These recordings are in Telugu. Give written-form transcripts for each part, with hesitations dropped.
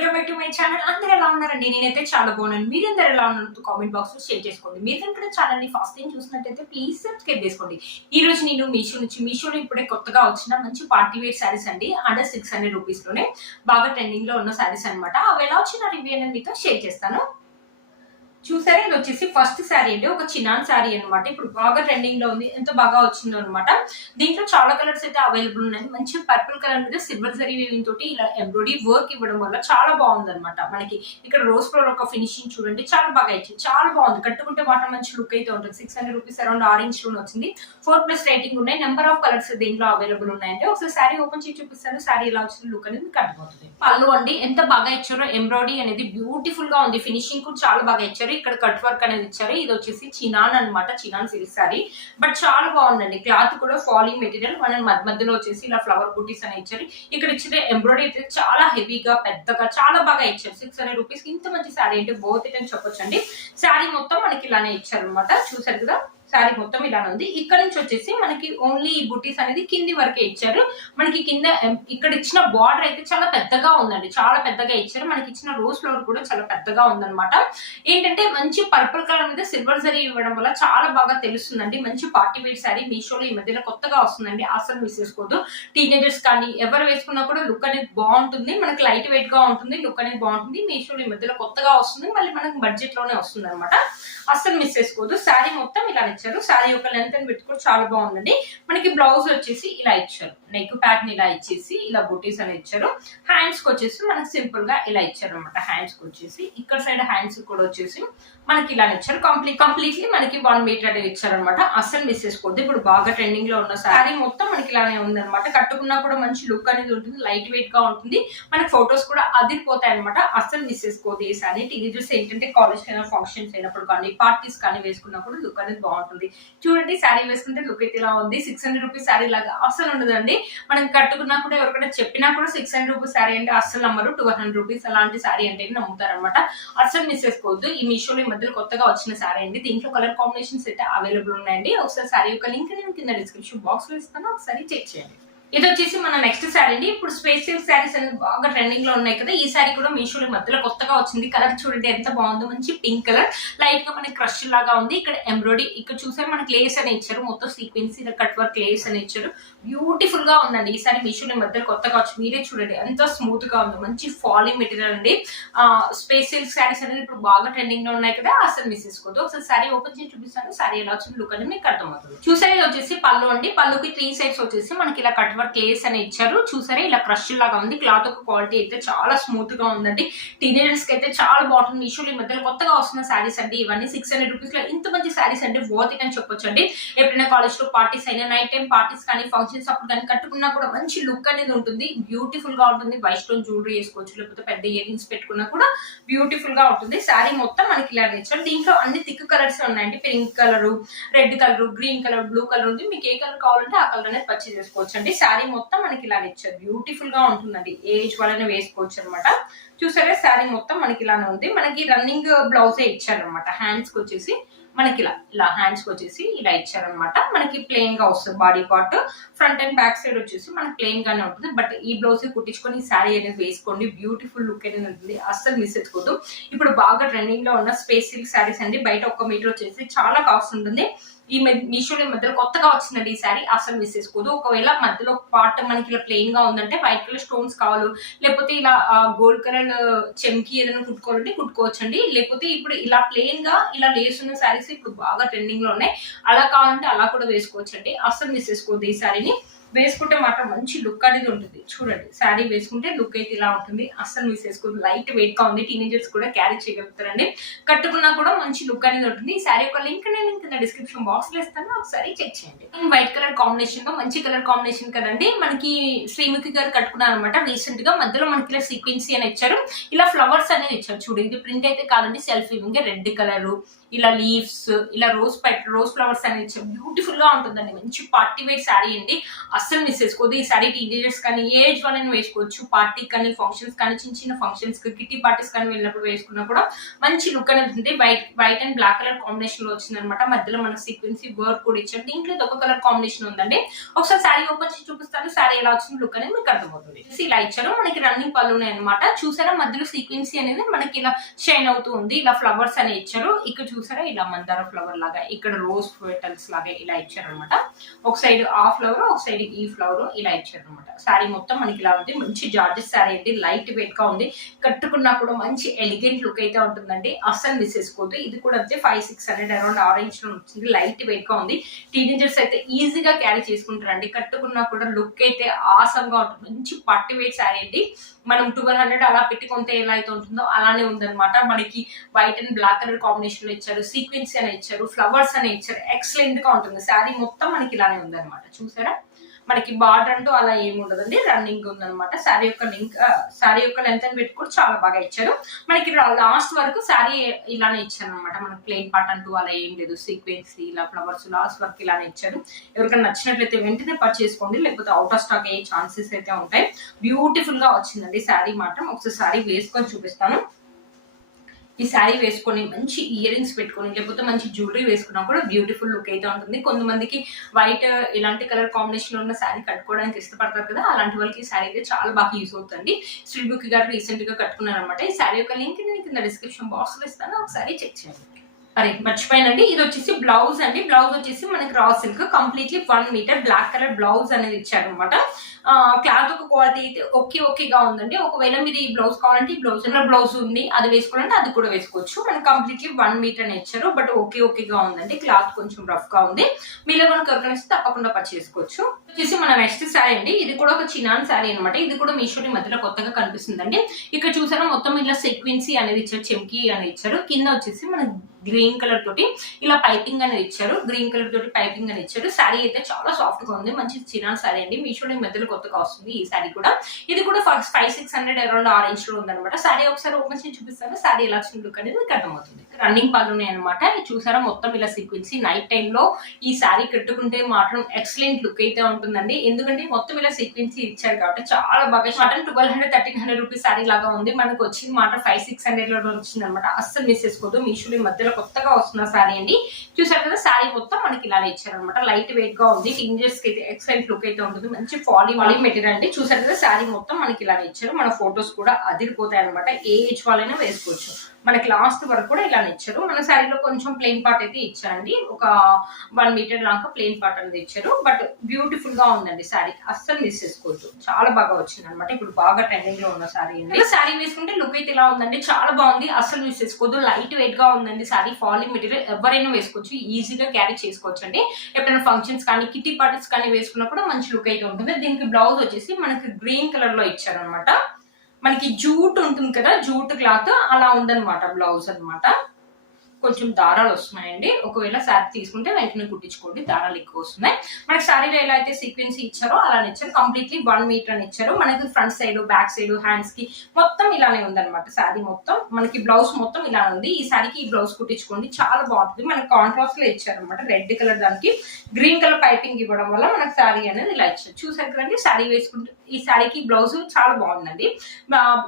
Welcome back to my channel. అందరూ ఎలా ఉన్నారండి? నేనైతే చాలా బాగున్నాను. మీరందరూ ఎలా ఉన్నారు? కామెంట్ బాక్స్ లో షేర్ చేసుకోండి. మీరు కనుక ఛానల్ ని ఫస్ట్ టైం చూసినట్టయితే ప్లీజ్ సబ్స్క్రైబ్ చేసుకోండి. ఈ రోజు నేను మీషోలో ఇప్పుడే కొత్తగా వచ్చిన మంచి పార్టీ వేర్ శారీస్ అండి, అండర్ 600 రూపీస్ లోనే బాగా ట్రెండింగ్ లో ఉన్న శారీస్ అనమాట. అవి ఎలా వచ్చిన రివ్యూ అనేది మీతో షేర్ చేస్తాను. చూసారా, ఇది వచ్చేసి ఫస్ట్ శారీ అండి, ఒక చినాన్ శారీ అనమాట. ఇప్పుడు బాగా ట్రెండింగ్ లో ఉంది, ఎంత బాగా వచ్చిందో అనమాట. దీంట్లో చాలా కలర్స్ అయితే అవైలబుల్ ఉన్నాయి. మంచి పర్పుల్ కలర్ మీద సిల్వర్ జరీ వీవింగ్ తోటి ఇలా ఎంబ్రాయిడరీ వర్క్ ఇవ్వడం వల్ల చాలా బాగుంది అనమాట. మనకి ఇక్కడ రోజ్ ఫ్లవర్ ఒక ఫినిషింగ్ చూడండి, చాలా బాగా ఇచ్చింది, చాలా బాగుంది. కట్టుకుంటే మాత్రం మంచి లుక్ అయితే ఉంటుంది. 600 రూపీస్ అరౌండ్ ఆరెంజ్ లో వచ్చింది. 4+ రేటింగ్ ఉన్నాయి. నెంబర్ ఆఫ్ కలర్స్ దీంట్లో అవైలబుల్ ఉన్నాయండి. ఒకసారి శారీ ఓపెన్ చేసి చూపిస్తాను. శారీ ఎలా వచ్చింది లుక్ అనేది మీకు అర్థమవుతుంది. పళ్ళు అండి, ఎంత బాగా ఇచ్చారో, ఎంబ్రాయిడరీ అనేది బ్యూటిఫుల్ గా ఉంది. ఫినిషింగ్ కూడా చాలా బాగా ఇచ్చారు. ఇక్కడ కట్ వర్క్ అనేది ఇచ్చారు. ఇది వచ్చేసి చినాన్ అనమాట, చినాన్ సిల్క్ సారీ. బట్ చాలా బాగుందండి. క్లాత్ కూడా ఫాలింగ్ మెటీరియల్. మనం మధ్యలో వచ్చేసి ఇలా ఫ్లవర్ బూటీస్ అని ఇచ్చారు. ఇక్కడ ఇచ్చిన ఎంబ్రాయిడరీ అయితే చాలా హెవీగా, పెద్దగా, చాలా బాగా ఇచ్చారు. 600 రూపీస్ ఇంత మంచి శారీ అంటే బోత్ ఇట్ అని చెప్పొచ్చు అండి. శారీ మొత్తం మనకి ఇలానే ఇచ్చారు అనమాట. చూసారు కదా, శారీ మొత్తం ఇలానే ఉంది. ఇక్కడ నుంచి వచ్చేసి మనకి ఓన్లీ బుటీస్ అనేది కింది వరకే ఇచ్చారు. మనకి కింద ఇక్కడ ఇచ్చిన బార్డర్ అయితే చాలా పెద్దగా ఉందండి, చాలా పెద్దగా ఇచ్చారు. మనకి ఇచ్చిన రోజ్ ఫ్లవర్ కూడా చాలా పెద్దగా ఉందన్నమాట. ఏంటంటే మంచి పర్పుల్ కలర్ మీద సిల్వర్ జరీ ఇవ్వడం వల్ల చాలా బాగా తెలుస్తుందండి. మంచి పార్టీ వేర్ శారీ మీషోలో ఈ మధ్యలో కొత్తగా వస్తుందండి, అసలు మిస్ చేసుకోవద్దు. టీనేజర్స్ కానీ ఎవరు వేసుకున్నా కూడా లుక్ అనేది బాగుంటుంది. మనకి లైట్ వెయిట్ గా ఉంటుంది, లుక్ అనేది బాగుంటుంది. మీషోలో ఈ మధ్యలో కొత్తగా వస్తుంది, మళ్ళీ మనకి బడ్జెట్ లోనే వస్తుంది అనమాట. అస్సలు మిస్ చేసుకోవద్దు. శారీ మొత్తం ఇలా ఇచ్చారు. శారీ యొక్క లెంత్ అని పెట్టుకోవడం చాలా బాగుందండి. మనకి బ్లౌజ్ వచ్చేసి ఇలా ఇచ్చారు. నెక్ ప్యాటర్న్ ఇలా ఇచ్చేసి ఇలా బుటీస్ అని ఇచ్చారు. హ్యాండ్స్ కి వచ్చేసి మనకి సింపుల్ గా ఇలా ఇచ్చారు అనమాట. హ్యాండ్స్ కి వచ్చేసి ఇక్కడ సైడ్ హ్యాండ్స్ కూడా వచ్చేసి మనకి ఇలా ఇచ్చారు. కంప్లీట్లీ మనకి 1 మీటర్ అనేది ఇచ్చారు అనమాట. అస్సలు మిస్ చేసుకోవద్దు. ఇప్పుడు బాగా ట్రెండింగ్ లో ఉన్న శారీ మొత్తం మనకి ఇలానే ఉంది అనమాట. కట్టుకున్నా కూడా మంచి లుక్ అనేది ఉంటుంది, లైట్ వెయిట్ గా ఉంటుంది. మనకి ఫొటోస్ కూడా అదిరిపోతాయి అనమాట. అస్సలు మిస్ చేసుకోవద్దు ఈ శారీ. టీనేజర్స్ ఏంటంటే కాలేజ్ అయినా, ఫంక్షన్స్ అయినప్పుడు కానీ, పార్టీస్ కానీ వేసుకున్నా కూడా లుక్ అనేది బాగుంటుంది. చూడండి, శారీ వేసుకుంటే లుక్ అయితే ఇలా ఉంది. 600 రూపీస్ శారీ లాగా అస్సలు ఉండదండి. మనం కట్టుకున్నా కూడా ఎవరికైనా చెప్పినా కూడా 600 రూపీస్ శారీ అంటే అస్సలు నమ్మరు. 200 రూపీస్ అలాంటి శారీ అంటే నమ్ముతారు అనమాట. అస్సలు మిస్ చేసుకోవద్దు. ఈ మీషోలో ఈ మధ్యలో కొత్తగా వచ్చిన శారీ అండి. దీంట్లో కలర్ కాంబినేషన్స్ అయితే అవైలబుల్ ఉన్నాయండి. ఒకసారి శారీ యొక్క లింక్ నేను కింద డిస్క్రిప్షన్ బాక్స్ లో ఇస్తాను, ఒకసారి చెక్ చేయండి. ఇది వచ్చేసి మన నెక్స్ట్ శారీ అండి. ఇప్పుడు స్పేస్ సిల్క్ శారీస్ అనేది బాగా ట్రెండింగ్ లో ఉన్నాయి కదా. ఈ శారీ కూడా మీషోలో మధ్యలో కొత్తగా వచ్చింది. కలర్ చూడండి ఎంత బాగుందో, మంచి పింక్ కలర్, లైట్ గా మనకి క్రష్ లాగా ఉంది. ఇక్కడ ఎంబ్రాయిడరీ, ఇక్కడ చూసారు మనకి లేస్ అని ఇచ్చారు. మొత్తం సీక్వెన్స్ ఇలా కట్ వర్క్ లేస్ అని ఇచ్చారు. బ్యూటిఫుల్ గా ఉందండి. ఈ శారీ మీషోలో మధ్యలో కొత్తగా వచ్చి మీరే చూడండి ఎంత స్మూత్ గా ఉందో. మంచి ఫాలింగ్ మెటీరియల్ అండి. స్పేస్ సిల్క్ శారీస్ అనేది ఇప్పుడు బాగా ట్రెండింగ్ లో ఉన్నాయి కదా, అసలు మిస్ చేసుకోవద్దు. ఒకసారి శారీ ఓపెన్ చేసి చూపిస్తాను. శారీ ఎలా వచ్చింది లుక్ అనేది మీకు అర్థమవుతుంది. చూసారు, ఇది వచ్చేసి పళ్ళు అండి. పళ్ళుకి 3 సైడ్స్ వచ్చేసి మనకి ఇలా కట్ వర్క్ లేస్ అని ఇచ్చారు. చూసారా, ఇలా క్రష్ లాగా ఉంది. క్లాత్ యొక్క క్వాలిటీ అయితే చాలా స్మూత్ గా ఉందండి. టీనేజర్స్ కి అయితే చాలా బాగుంటుంది. మీషోలో ఈ మధ్యలో కొత్తగా వస్తున్న శారీస్ అండి ఇవన్నీ. 600 రూపీస్ లో ఇంత మంచి శారీస్ అంటే వర్త్ ఇట్ అని చెప్పొచ్చు అండి. ఎప్పుడైనా కాలేజ్ లో పార్టీస్ అయినా, నైట్ టైం పార్టీస్ కానీ, ఫంక్షన్స్ అప్పుడు కానీ కట్టుకున్నా కూడా మంచి లుక్ అనేది ఉంటుంది. బ్యూటిఫుల్ గా ఉంటుంది. వైట్ స్టోన్ జ్యువెలరీ వేసుకోవచ్చు, లేకపోతే పెద్ద ఇయర్ రింగ్స్ పెట్టుకున్నా కూడా బ్యూటిఫుల్ గా ఉంటుంది. శారీ మొత్తం మనకి ఇలా ఇచ్చారు. దీంట్లో అన్ని థిక్ కలర్స్ ఉన్నాయండి. Pink colour, red colour, green colour, blue colour ఉంది. మీకు ఏ కలర్ కావాలంటే ఆ కలర్ అనేది పర్చేజ్ చేసుకోవచ్చు అండి. శారీ మొత్తం మనకి ఇలా ఇచ్చారు. బ్యూటిఫుల్ గా ఉంటుందండి. ఏజ్ వాళ్ళని వేసుకోవచ్చు అనమాట. చూసారా, శారీ మొత్తం మనకి ఇలానే ఉంది. మనకి రన్నింగ్ బ్లౌజే ఇచ్చారనమాట. హ్యాండ్స్ కి వచ్చేసి మనకి ఇలా హ్యాండ్స్ కి వచ్చేసి ఇలా ఇచ్చారనమాట. మనకి ప్లెయిన్ గా వస్తుంది body part. Front and back side వచ్చేసి మనకి ప్లెయిన్ గానే ఉంటుంది. బట్ ఈ బ్లౌజ్ కుట్టించుకొని శారీ అనేది వేసుకోండి. బ్యూటిఫుల్ లుక్ అనేది ఉంటుంది. అస్సలు మిస్ చేసుకోవద్దు. ఇప్పుడు బాగా ట్రెండింగ్ లో ఉన్న స్పేస్ సిల్క్ శారీస్ అండి. బయట 1 మీటర్ వచ్చేసి చాలా కాస్ట్ ఉంటుంది. ఈ మీషోలో మధ్యలో కొత్తగా వచ్చిందండి ఈ శారీ, అసలు మిస్ చేసుకోదు. ఒకవేళ మధ్యలో పార్ట్ మనకి ఇలా ప్లెయిన్ గా ఉందంటే వైట్ కలర్ స్టోన్స్ కావాలి, లేకపోతే ఇలా గోల్డ్ కలర్ చెమ్కి ఏదైనా కుట్టుకోవాలంటే కుట్టుకోవచ్చండి. లేకపోతే ఇప్పుడు ఇలా ప్లెయిన్ గా ఇలా లేస్ ఉన్న శారీస్ ఇప్పుడు బాగా ట్రెండింగ్ లో ఉన్నాయి. అలా కావాలంటే అలా కూడా వేసుకోవచ్చండి. అసలు మిస్ చేసుకోవద్దు. ఈ శారీని వేసుకుంటే మాత్రం మంచి లుక్ అనేది ఉంటుంది. చూడండి, శారీ వేసుకుంటే లుక్ అయితే ఇలా ఉంటుంది. అస్సలు మిస్ చేసుకోవద్దు. లైట్ వెయిట్ గా ఉంది. టీనేజర్స్ కూడా క్యారీ చేయగలుగుతారండి. కట్టుకున్నా కూడా మంచి లుక్ అనేది ఉంటుంది. ఈ శారీ యొక్క లింక్ నేను కింద డిస్క్రిప్షన్ బాక్స్ లో ఇస్తాను, ఒకసారి చెక్ చేయండి. వైట్ కలర్ కాంబినేషన్ లో మంచి కలర్ కాంబినేషన్ కదండి. మనకి శ్రీముఖి గారు కట్టుకున్నారు అనమాట రీసెంట్ గా. మధ్యలో మనకి ఇలా సీక్వెన్సీ అని ఇచ్చారు. ఇలా ఫ్లవర్స్ అనేది ఇచ్చారు. చూడు, ఇది ప్రింట్ అయితే కాదండి, సెల్ఫ్ వీవింగ్. రెడ్ కలర్, ఇలా లీవ్స్, ఇలా రోజ్ ఫ్లవర్స్ అనేది ఇచ్చారు. బ్యూటిఫుల్ గా ఉంటుందండి. మంచి పార్టీ వేర్ శారీ అండి. అస్సలు మిస్ చేసుకోవద్దు. ఈ సారీ టీనేజర్స్ కానీ ఏజ్ వాళ్ళని వేసుకోవచ్చు, పార్టీ కానీ ఫంక్షన్స్ కానీ చిన్న చిన్న ఫంక్షన్స్ కిటీ పార్టీస్ కానీ వెళ్ళినప్పుడు వేసుకున్నా కూడా మంచి లుక్ అనేది ఉంటుంది. White and black colour combination లో వచ్చింది అనమాట. మధ్యలో మనకు సీక్వెన్సీ వర్క్ కూడా ఇచ్చారు. దీంట్లో ఒక కలర్ కాంబినేషన్ ఉందండి. ఒకసారి శారీ ఓపెన్ చేసి చూపిస్తాను, శారీ ఎలా వచ్చింది లుక్ అనేది మీకు అర్థమవుతుంది. ఇలా ఇచ్చారు. మనకి రన్నింగ్ పళ్ళు ఉన్నాయి అనమాట. చూసారా మధ్యలో సీక్వెన్సీ అనేది మనకి ఇలా షైన్ అవుతూ ఉంది. ఇలా ఫ్లవర్స్ అని ఇచ్చారు. ఇక్కడ చూసారా ఇలా మందార ఫ్లవర్ లాగా, ఇక్కడ రోజ్ పెటల్స్ లాగా ఇలా ఇచ్చారు అనమాట. ఒక సైడ్ ఆ ఫ్లవర్, ఒక సైడ్ ఈ ఫ్లవర్ ఇలా ఇచ్చారు అనమాట. శారీ మొత్తం మనకి ఇలా ఉంది. మంచి జార్జెస్ శారీ అండి. లైట్ వెయిట్ గా ఉంది. కట్టుకున్నా కూడా మంచి ఎలిగెంట్ లుక్ అయితే ఉంటుందండి. అస్సలు మిస్ చేసుకోవద్దు. ఇది కూడా అంతే 500-600 అరౌండ్ ఆరెంజ్ లో వచ్చింది. లైట్ వెయిట్ గా ఉంది. టీనేజర్స్ అయితే ఈజీగా క్యారీ చేసుకుంటారండి. కట్టుకున్నా కూడా లుక్ అయితే ఆసంగా ఉంటుంది. మంచి పట్టు వెయిట్ శారీ అండి. మనం 1200 అలా పెట్టి కొంటే ఎలా అయితే ఉంటుందో అలానే ఉందన్నమాట. మనకి white and black colour combination లో ఇచ్చారు, సీక్వెన్స్ అని ఇచ్చారు, ఫ్లవర్స్ అని ఇచ్చారు. ఎక్సలెంట్ గా ఉంటుంది. శారీ మొత్తం మనకి ఇలానే ఉందన్నమాట. చూసారా మనకి బార్డర్ అంటూ అలా ఏమి ఉండదండి. రన్నింగ్ ఉందన్నమాట. శారీ యొక్క లెంత్ అని పెట్టి కూడా చాలా బాగా ఇచ్చారు. మనకి లాస్ట్ వరకు శారీ ఇలానే ఇచ్చారు అనమాట. మనకి ప్లెయిన్ పార్ట్ అంటూ అలా ఏం లేదు. సీక్వెన్స్ ఇలా ఫ్లవర్స్ లాస్ట్ వరకు ఇలానే ఇచ్చారు. ఎవరికైనా నచ్చినట్లయితే వెంటనే పర్చేస్ చేసుకోండి, లేకపోతే అవుట్ ఆఫ్ స్టాక్ అయ్యే ఛాన్సెస్ అయితే ఉంటాయి. బ్యూటిఫుల్ గా వచ్చిందండి శారీ మాత్రం. ఒకసారి శారీ వేసుకొని చూపిస్తాను. ఈ శారీ వేసుకొని మంచి ఇయర్ రింగ్స్ పెట్టుకొని లేకపోతే మంచి జ్యువెలరీ వేసుకున్నా కూడా బ్యూటిఫుల్ లుక్ అయితే ఉంటుంది. కొంతమందికి వైట్ ఇలాంటి కలర్ కాంబినేషన్ లో ఉన్న శారీ కట్టుకోవడానికి ఇష్టపడతారు కదా, అలాంటి వాళ్ళకి ఈ శారీ అయితే చాలా బాగా యూజ్ అవుతుంది. శ్రీబుక్ గారు రీసెంట్ గా కట్టుకున్నారనమాట. ఈ శారీ యొక్క లింక్ నేను కింద డిస్క్రిప్షన్ బాక్స్ లో ఇస్తాను, ఒకసారి చెక్ చేయండి. అరే మర్చిపోయానండి, ఇది వచ్చేసి బ్లౌజ్ అండి. బ్లౌజ్ వచ్చేసి మనకి raw silk completely 1 metre black colour blouse అనేది ఇచ్చారు అనమాట. క్లాత్ ఒక క్వాలిటీ అయితే ఓకేగా ఉందండి. ఒకవేళ మీరు ఈ బ్లౌజ్ కావాలంటే ఈ బ్లౌజ్ ఉంది, అది వేసుకోవాలంటే అది కూడా వేసుకోవచ్చు. మనకి కంప్లీట్లీ 1 మీటర్ అని ఇచ్చారు. బట్ ఓకేగా ఉందండి. క్లాత్ కొంచెం రఫ్ గా ఉంది. మీలో మనకు ఎవరికైనా తప్పకుండా పర్చేస్ చేసుకోవచ్చు. వచ్చేసి మన నెక్స్ట్ శారీ అండి. ఇది కూడా ఒక చినాన్ శారీ అనమాట. ఇది కూడా మీషోని మధ్యలో కొత్తగా కనిపిస్తుందండి. ఇక్కడ చూసారా మొత్తం ఇలా సీక్వెన్సీ అనేది ఇచ్చారు, చెంకి అనేది ఇచ్చారు. కింద వచ్చేసి మన గ్రీన్ కలర్ తోటి ఇలా పైపింగ్ అనేది ఇచ్చారు. గ్రీన్ కలర్ తోటి పైపింగ్ అని ఇచ్చారు. శారీ అయితే చాలా సాఫ్ట్ గా ఉంది. మంచి చిన్న శారీ అండి. మీషోలో మధ్యలో కొత్తగా వస్తుంది ఈ శారీ కూడా. ఇది కూడా 500-600 అరౌండ్ ఆరెంజ్ లో ఉందన్నమాట. శారీ ఒకసారి ఓపెన్ చేసి చూపిస్తాను. శారీ ఎలా లుక్ అనేది మీకు అర్థమవుతుంది. రన్నింగ్ పళ్ళు ఉన్నాయి అనమాట. చూసారా మొత్తం ఇలా సీక్వెన్సీ. నైట్ టైమ్ లో ఈ శారీ కట్టుకుంటే మాత్రం ఎక్సలెంట్ లుక్ అయితే ఉంటుందండి. ఎందుకంటే మొత్తం ఇలా సీక్వెన్సీ ఇచ్చారు కాబట్టి చాలా బాగా. మాత్రం 1200-1300 రూపీస్ శారీ లాగా ఉంది. మనకు వచ్చింది మాత్రం 500-600 లో వచ్చింది అనమాట. అస్సలు మిస్ చేసుకోవద్దు. మీషోలో మధ్యలో కొత్తగా వస్తున్న శారీ అండి. చూసారు కదా శారీ మొత్తం మనకి ఇలానే ఇచ్చారనమాట. లైట్ వెయిట్ గా ఉంది. టీనేజర్స్ కి అయితే ఎక్సలెంట్ లుక్ అయితే ఉంటుంది. మంచి ఫాలీ మెటీరియల్ అండి. చూసారు కదా శారీ మొత్తం మనకి ఇలానే ఇచ్చారు. మన ఫొటోస్ కూడా అదిరిపోతాయి అనమాట. ఏ ఏజ్ వాళ్ళైనా వేసుకోవచ్చు. మనకి లాస్ట్ వరకు కూడా ఇలా ఇచ్చారు. మన శారీలో కొంచెం ప్లెయిన్ పార్ట్ అయితే ఇచ్చారండి. ఒక 1 మీటర్ లాగా ప్లెయిన్ పార్ట్ అనేది ఇచ్చారు. బట్ బ్యూటిఫుల్ గా ఉందండి శారీ. అస్సలు మిస్ చేసుకోవచ్చు. చాలా బాగా వచ్చింది అనమాట. ఇప్పుడు బాగా ట్రెండింగ్ లో ఉన్న శారీ అండి. శారీ వేసుకుంటే లుక్ అయితే ఇలా ఉందండి. చాలా బాగుంది. అస్సలు మిస్ చేసుకోవద్దు. లైట్ వెయిట్ గా ఉందండి శారీ. ఫాలీ మెటీరియల్ ఎవరైనా వేసుకోవచ్చు. ఈజీగా క్యారీ చేసుకోవచ్చు అండి. ఎప్పుడైనా ఫంక్షన్స్ కానీ కిటీ పార్టీస్ కానీ వేసుకున్నప్పుడు మంచి లుక్ అయితే ఉంటుంది. దీనికి బ్లౌజ్ వచ్చేసి మనకి గ్రీన్ కలర్ లో ఇచ్చారనమాట. మనకి జూట్ ఉంటుంది కదా, జూట్ క్లాత్ అలా ఉందన్నమాట బ్లౌజ్ అనమాట. కొంచెం దారాలు వస్తున్నాయండి. ఒకవేళ శారీ తీసుకుంటే వెంటనే కుట్టించుకోండి, దారాలు ఎక్కువ వస్తున్నాయి. మనకి శారీలో ఎలా అయితే సీక్వెన్స్ ఇచ్చారో అలానే ఇచ్చారు. కంప్లీట్లీ 1 మీటర్ అని ఇచ్చారు. మనకి front side, back side, hands కి మొత్తం ఇలానే ఉందన్నమాట. శారీ మొత్తం మనకి బ్లౌజ్ మొత్తం ఇలా ఉంది. ఈ శారీకి ఈ బ్లౌజ్ కుట్టించుకోండి, చాలా బాగుంటుంది. మనకి కాంట్రాస్ట్ లో ఇచ్చారనమాట. రెడ్ కలర్ దానికి గ్రీన్ కలర్ పైపింగ్ ఇవ్వడం వల్ల మనకి శారీ అనేది ఇలా ఇచ్చారు. చూసారు కదండి. శారీ వేసుకుంటే ఈ శారీకి బ్లౌజ్ చాలా బాగుందండి.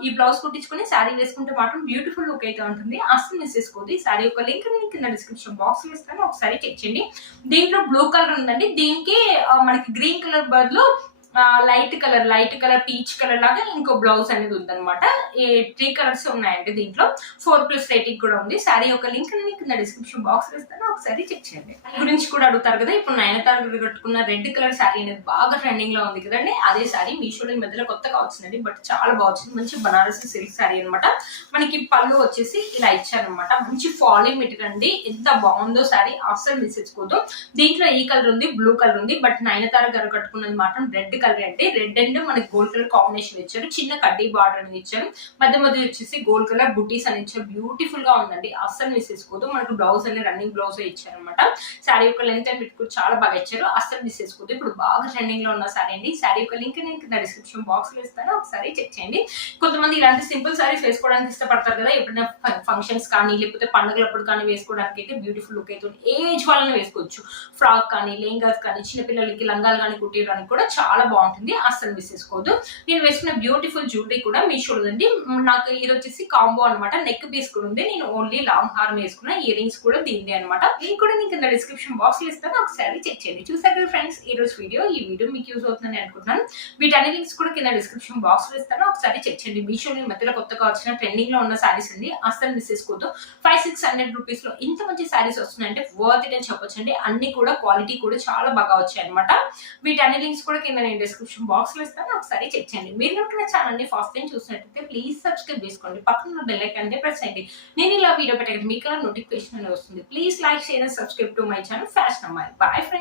ఈ బ్లౌజ్ కుట్టించుకుని శారీ వేసుకుంటే మాత్రం బ్యూటిఫుల్ లుక్ అయితే ఉంటుంది. అసలు మిస్ చేసుకోవద్దు. ఈ శారీ యొక్క లింక్ నేను కింద డిస్క్రిప్షన్ బాక్స్ లో ఇస్తాను, ఒకసారి చెక్ చేయండి. దీంట్లో బ్లూ కలర్ ఉందండి. దీనికి మనకి గ్రీన్ కలర్ బదులు లైట్ కలర్ పీచ్ కలర్ లాగా ఇంకో బ్లౌజ్ అనేది ఉందన్నమాట. 3 కలర్స్ ఉన్నాయండి. దీంట్లో 4+ రేటింగ్ కూడా ఉంది. శారీ యొక్క లింక్ నేను కింద డిస్క్రిప్షన్ బాక్స్ లో ఇస్తాను, ఒకసారి చెక్ చేయండి. గురించి కూడా అడుగుతారు కదా. ఇప్పుడు నయనతార కట్టుకున్న రెడ్ కలర్ శారీ అనేది బాగా ట్రెండింగ్ లో ఉంది కదండి. అదే శారీ మీషోలో మధ్యలో కొత్తగా వచ్చిందండి. బట్ చాలా బాగుంది. మంచి బనారసి సిల్క్ శారీ అనమాట. మనకి పళ్ళు వచ్చేసి ఇలా ఇచ్చారనమాట. మంచి ఫాలింగ్ మెటీరియల్ అండి. ఎంత బాగుందో శారీ. అస్సలు మిస్ చేసుకోవద్దు. దీంట్లో ఈ కలర్ ఉంది, బ్లూ కలర్ ఉంది. బట్ నయనతార గారు కట్టుకున్నది మాత్రం రెడ్ కలర్ అంటే రెడ్ అండ్ మనకి గోల్డ్ కలర్ కాంబినేషన్ ఇచ్చారు, చిన్న కడ్డీ బార్డర్ అనేది ఇచ్చారు, మధ్య మధ్య వచ్చేసి గోల్డ్ కలర్ బుటీస్ అని ఇచ్చారు. బ్యూటిఫుల్ గా ఉందండి, అస్సలు మిస్ చేసుకోవద్దు. మనకు బ్లౌజ్ అనేది రన్నింగ్ బ్లౌజ్ ఇచ్చారు అనమాట. శారీ యొక్క లెంత్ అండ్ విడ్త్ కూడా చాలా బాగా ఇచ్చారు, అస్సలు మిస్ చేసుకోవద్దు. ఇప్పుడు బాగా ట్రెండింగ్ లో ఉన్న శారీ అండి. శారీ యొక్క లింక్ నేను కింద డిస్క్రిప్షన్ బాక్స్ లో ఇస్తాను, ఒకసారి చెక్ చేయండి. కొంతమంది ఇలాంటి సింపుల్ శారీస్ వేసుకోవడానికి ఇష్టపడతారు కదా, ఎప్పుడైనా ఫంక్షన్స్ కానీ లేకపోతే పండుగలప్పుడు కానీ వేసుకోవడానికి అయితే బ్యూటిఫుల్ లుక్ అయితే ఏజ్ వాళ్ళని వేసుకోవచ్చు. ఫ్రాక్ కానీ లెహంగాస్ కానీ చిన్నపిల్లలకి లంగాలు కానీ కుట్టియడానికి కూడా చాలా బాగుంటుంది, అస్సలు మిస్ చేసుకోవద్దు. నేను వేసుకున్న బ్యూటిఫుల్ జ్యువెలరీ కూడా మీషోలో ఉంది. నాకు ఇది వచ్చేసి కాంబో అనమాట, నెక్ పీస్ కూడా ఉంది. నేను ఓన్లీ లాంగ్ హారం వేసుకున్న, ఇయర్ రింగ్స్ కూడా దీనిదే అనమాట. ఇది కూడా నేను కింద డిస్క్రిప్షన్ బాక్స్ లో ఇస్తాను, ఒకసారి చెక్ చేయండి. చూసారు కదా ఫ్రెండ్స్ ఈ రోజు ఈ వీడియో మీకు యూజ్ అవుతుందని అనుకుంటున్నాను. వీటన్ని లింక్స్ కూడా కింద డిస్క్రిప్షన్ బాక్స్ లో ఇస్తాను, ఒకసారి చెక్ చేయండి. మీషో మధ్యలో కొత్తగా వచ్చిన ట్రెండింగ్ లో ఉన్న శారీస్ అండి, అస్సలు మిస్ చేసుకోవద్దు. 500-600 రూపీస్ లో ఇంత మంచి శారీస్ వస్తున్నాయంటే వర్త్ ఇట్ అని చెప్పొచ్చు అండి. అన్ని కూడా క్వాలిటీ కూడా చాలా బాగా వచ్చాయి అనమాట. వీటన్ని లింక్స్ కూడా కింద నేను డిస్క్రిప్షన్ బాక్స్ లో ఇస్తాను, ఒకసారి చెక్ చేయండి. మీరు కనుక ఛానల్ ని ఫస్ట్ టైం చూసినట్టయితే ప్లీజ్ సబ్స్క్రైబ్ చేసుకోండి, పక్కన బెల్ ఐకాన్ అంటే ప్రెస్ చేయండి. నేను ఇలా వీడియో పెట్టాక మీకు నోటిఫికేషన్ అనేది వస్తుంది. Please like share and subscribe to my channel fashion అమ్మాయి. Bye friends.